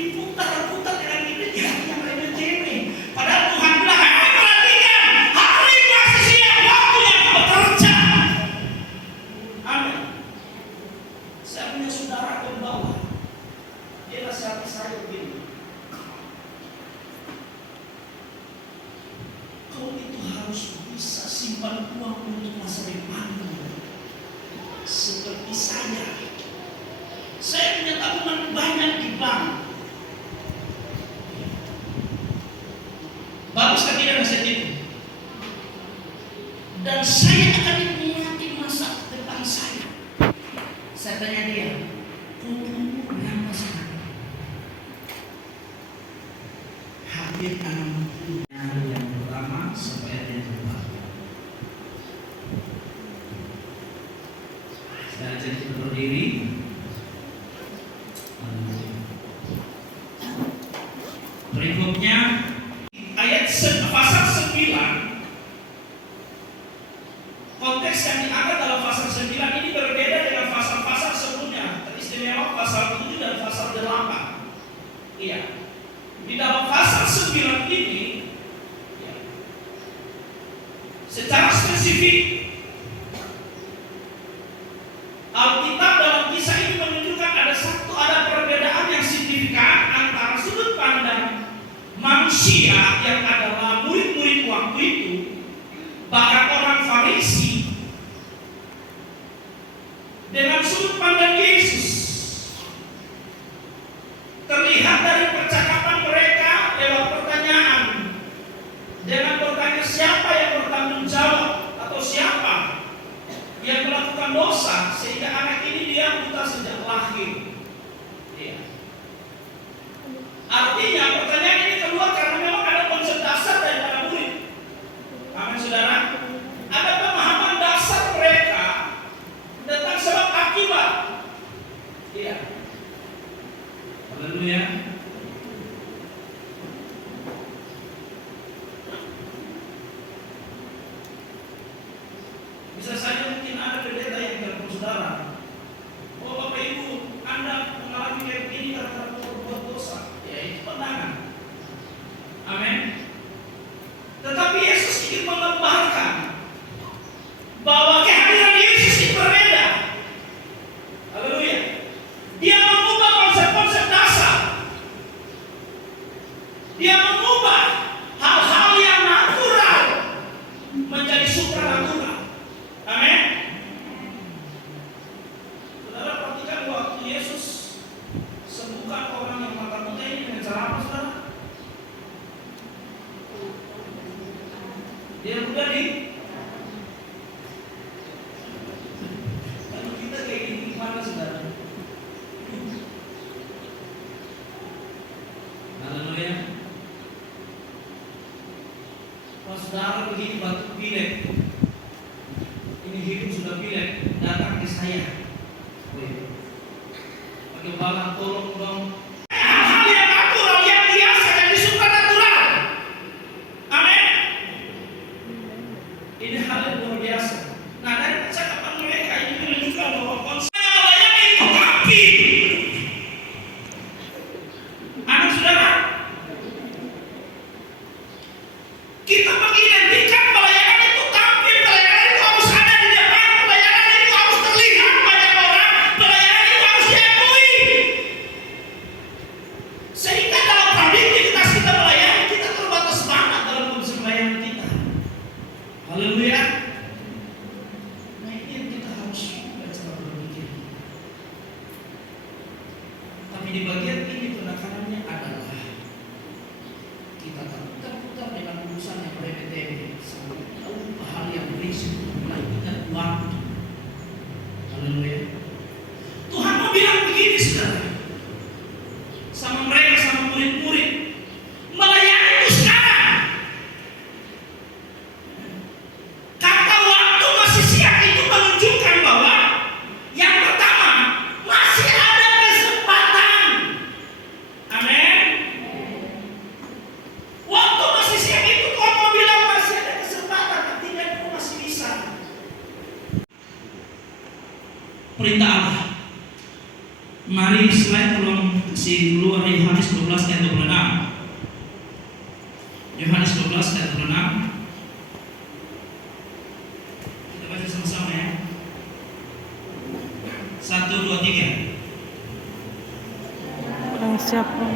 diputar-putar dengan ide yang remeh-temeh. Padahal Tuhan bilang, "Hai, perhatikan, hari masih siang, waktunya bekerja." Amin. Saya punya saudara ke bawah, dia nasihati saya begini, "Kau itu harus bisa simpan uang untuk masa depanmu seperti saya. Saya punya tabungan banyak di bank." Bagus kan tidak nasihat itu? Dan saya akan nikmati masa depan saya. Saya tanya dia, "Kau tunggu berapa sekarang?" Hampir 60 yang pertama sampai yang kedua. Saya ajak kita berdiri. Berikutnya ayat pasal 9. Konteks yang diangkat dalam pasal 9 ini berbeda dengan pasal-pasal sebelumnya. Teristimewa pasal 7 dan pasal 8. Iya. Di dalam pasal 9 ini ya, secara spesifik Alkitab dalam kisah ini menunjukkan ada perbedaan yang signifikan antara sudut pandang manusia yang adalah murid-murid waktu itu, bahkan orang Farisi, dengan sudut pandang Yesus. Terlihat dari percakapan mereka lewat pertanyaan, dengan bertanya siapa yang bertanggung jawab atau siapa yang melakukan dosa sehingga anak ini dia buta sejak lahir. Ya. Artinya pertanyaan ini keluar karena memang ada konsep dasar daripada murid. Amin, saudara. Ada pemahaman dasar mereka tentang sebab akibat. Iya. Haleluya. Bisa saja mungkin ada pendeta yang telepon saudara, "Oh Bapak Ibu, Anda mengalami kayak begini karena berbuat dosa." Ya, itu pandangan. Amin. Tetapi Yesus ingin menggambarkan bahwa kehadiran Yesus itu berbeda. Haleluya. Dia mengubah konsep-konsep dasar. Dia mengubah hal-hal yang natural menjadi supranatural. Amin. Saudara perhatikan waktu Yesus sembuhkan orang yang mata buta ini dengan cara apa, saudara? Dia udah kalau kita kayak gini gimana, saudara? Haleluya. Kalau saudara begini batuk pilek, ini hidup sudah pilek, datang ke saya. Pakai balang, tolong dong. Hal-hal yang natural, yang biasa, yang disuka natural. Amin. Ini hal yang luar biasa. Nah, dari percakapan mereka ini menunjukkan bahwa konsep melayani itu kaki. Anak saudara, kita mengidentikan pelayanan itu tampil, pelayanan itu harus ada di depan, pelayanan itu harus terlihat banyak orang, pelayanan itu harus diakui. Sehingga dalam produktivitas kita melayani, kita terbatas banget dalam konsep pelayanan kita. Haleluya. Nah, ini yang kita harus cara berpikir. Tapi di bagian ini penekanannya adalah kita terputar-putar dengan urusan yang remeh-temeh sampai tahu hal yang berisiko melakukan waktu. Haleluya. Tuhan mau bilang begini, saudara, sama mereka, sama murid-murid, melayani itu sekarang. Kata waktu masih siap itu menunjukkan bahwa yang pertama masih ada kesempatan. Amin. Waktu masih siap itu Tuhan mau bilang masih ada kesempatan, artinya itu masih bisa. Isi keluar Yohanes 12 ayat 26. Yohanes 12 ayat 26. Kita baca sama-sama ya. 1, 2, 3. Barang siapa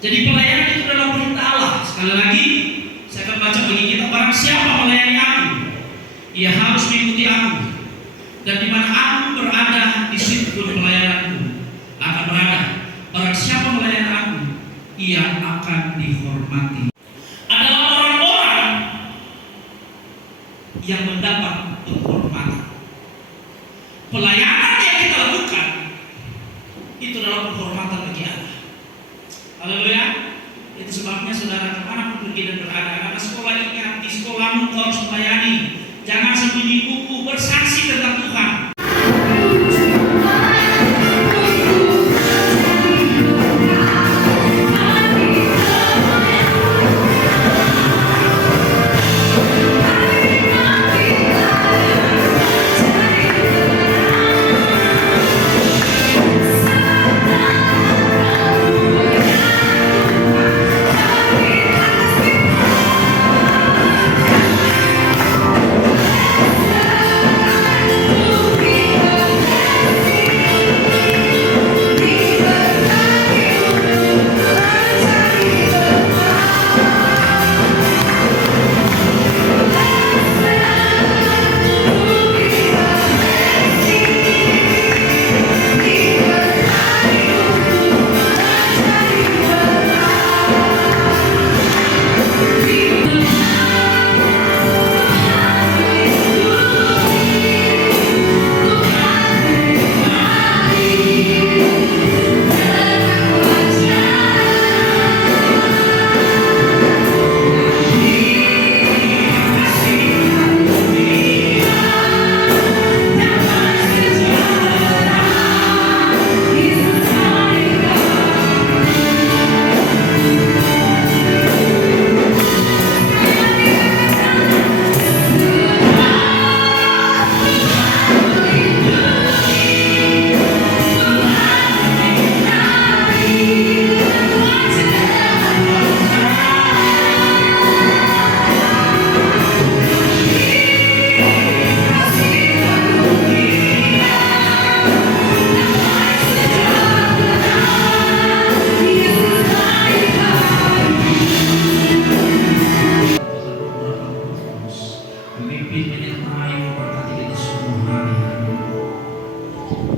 Jadi pelayanan itu adalah perintah Allah. Sekali lagi, saya akan baca bagi kita. Barang siapa melayani aku, ia harus mengikuti aku. Dan di mana aku berada, di situ pun pelayananku akan berada. Barang siapa melayani aku, ia akan dihormati. Adalah orang-orang yang mendapat penghormatan. Pelayanan yang kita lakukan itu adalah penghormatan bagi Allah. Haleluya. Itu sebabnya saudara kemanapun pergi dan berada, anak sekolah ingat, di sekolahmu kau harus melayani. Jangan sembunyi buku, bersaksi tentang Tuhan.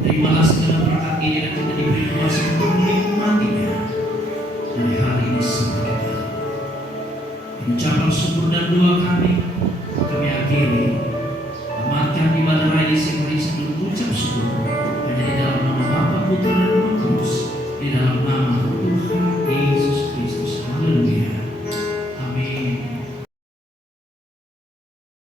Terimalah segala berkat ini dan kita diberi kuasa untuk menikmatinya dari hari ini sampai akhir. Ucapan syukur dan doa kami akhiri. Amatkan ibadah raya siang hari sebelum ucap syukur hanya di dalam nama Bapa, Putra dan Roh Kudus, di dalam